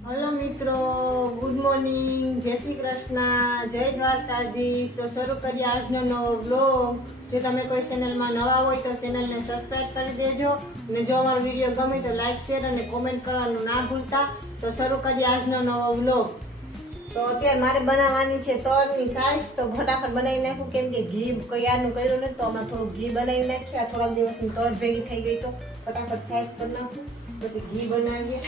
Hello मित्रों, good morning, जय श्री कृष्ण, जय द्वारकाधीश। तो शुरू करिए આજનો નવો બ્લોગ। જો તમે કોઈ ચેનલમાં નવા હોય તો ચેનલને સબસ્ક્રાઇબ કરી દેજો અને જો અમારો વિડીયો ગમે તો લાઈક શેર અને કોમેન્ટ કરવાનું ના ભૂલતા। તો શરૂ કરીએ આજનો નવો બ્લોગ। તો અત્યારે મારે બનાવવાની છે તરની સાઈઝ। તો ફટાફટ બનાવી નાખું કેમ કે ઘી કયારનું કર્યું નથી, તો હમણાં થોડું ઘી બનાવી નાખીએ। આ થોડા દિવસની તર ભેગી થઈ ગઈ તો ફટાફટ સાઈઝ કરી નાખું, પછી ઘી બનાવીએ।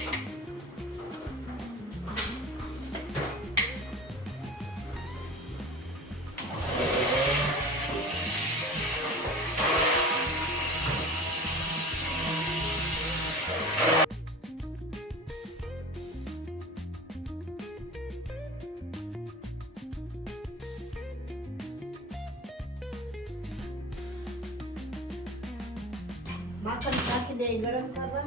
માખણ નાખી દે ગરમ કરવા।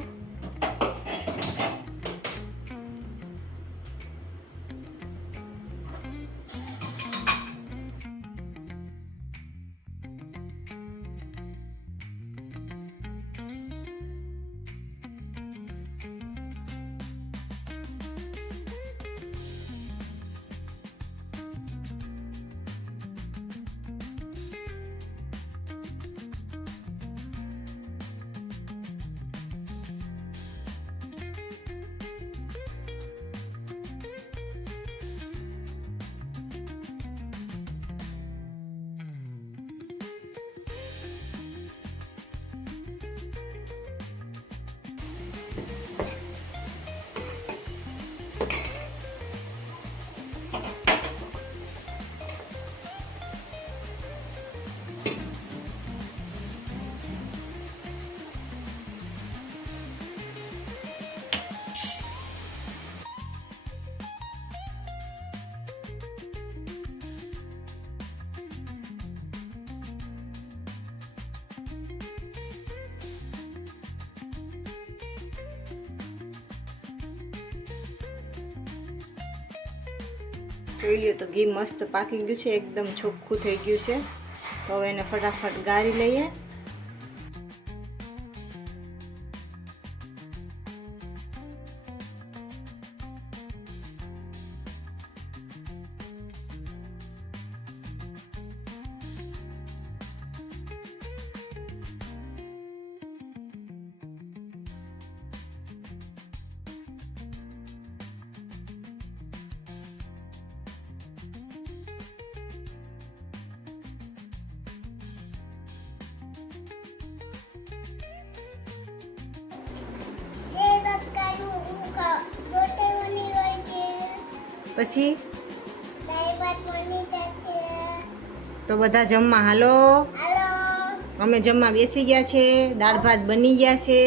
જોઈ લ્યો તો ઘી મસ્ત પાકી ગયું છે, એકદમ ચોખ્ખું થઈ ગયું છે। તો હવે એને ફટાફટ ગાળી લઈએ। પછી તો બધા જમવા હાલો, અમે જમવા બેસી ગયા છે। દાળ ભાત બની ગયા છે।